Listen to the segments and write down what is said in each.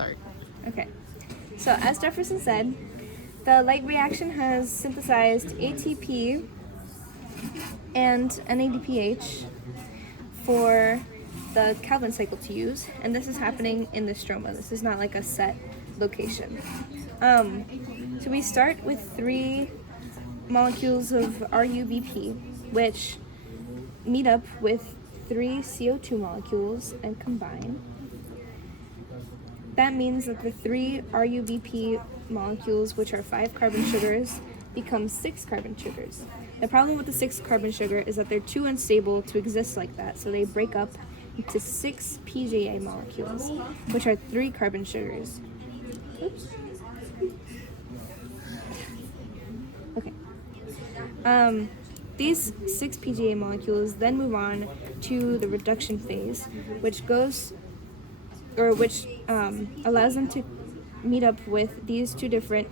start. Okay. So as Jefferson said, the light reaction has synthesized ATP and NADPH for the Calvin cycle to use, and this is happening in the stroma. This is not like a set location. So we start with 3 molecules of RUBP, which meet up with 3 CO2 molecules and combine. That means that the 3 RUBP molecules, which are 5 carbon sugars, become 6 carbon sugars. The problem with the 6 carbon sugar is that they're too unstable to exist like that, so they break up into 6 PGA molecules, which are 3 carbon sugars. Oops. Okay. These 6 PGA molecules then move on to the reduction phase, which allows them to meet up with these 2 different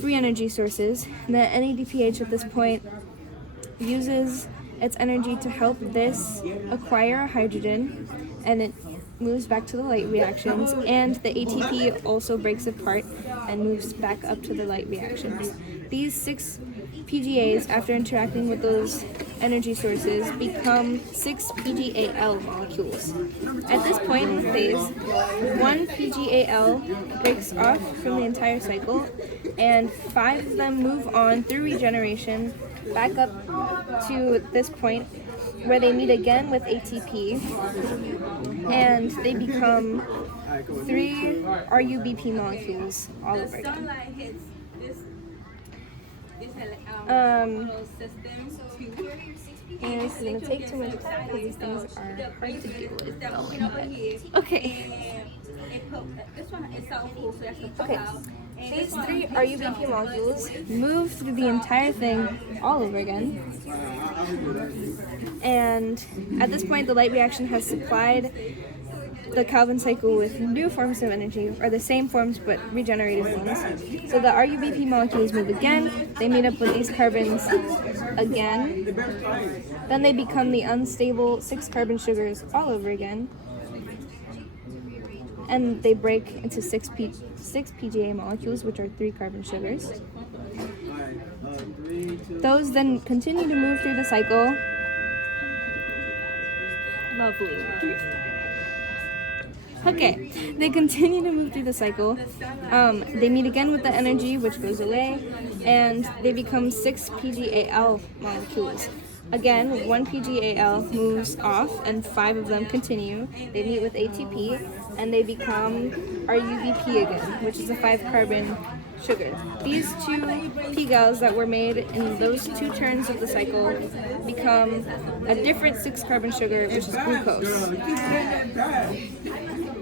free energy sources. The NADPH at this point uses its energy to help this acquire hydrogen, and it moves back to the light reactions, and the ATP also breaks apart and moves back up to the light reactions. These 6 PGAs, after interacting with those energy sources, become 6 PGAL molecules. At this point in the phase, 1 PGAL breaks off from the entire cycle, and 5 of them move on through regeneration back up to this point where they meet again with ATP, and they become 3 RUBP molecules all over again. And it's going to take too much time because these things are hard to deal with. Oh my god. Okay. Okay. These 3 RUBP molecules move through the entire thing all over again. And at this point, the light reaction has supplied the Calvin cycle with new forms of energy, or the same forms but regenerated ones. So the RUBP molecules move again, they meet up with these carbons again, then they become the unstable 6 carbon sugars all over again, and they break into 6 PGA molecules, which are 3 carbon sugars. Those then continue to move through the cycle. Lovely. Okay, they continue to move through the cycle. They meet again with the energy, which goes away, and they become 6 PGAL molecules. Again, 1 PGAL moves off, and 5 of them continue. They meet with ATP, and they become RUBP again, which is a 5 carbon sugar. These 2 PGALs that were made in those 2 turns of the cycle become a different 6 carbon sugar, which is glucose.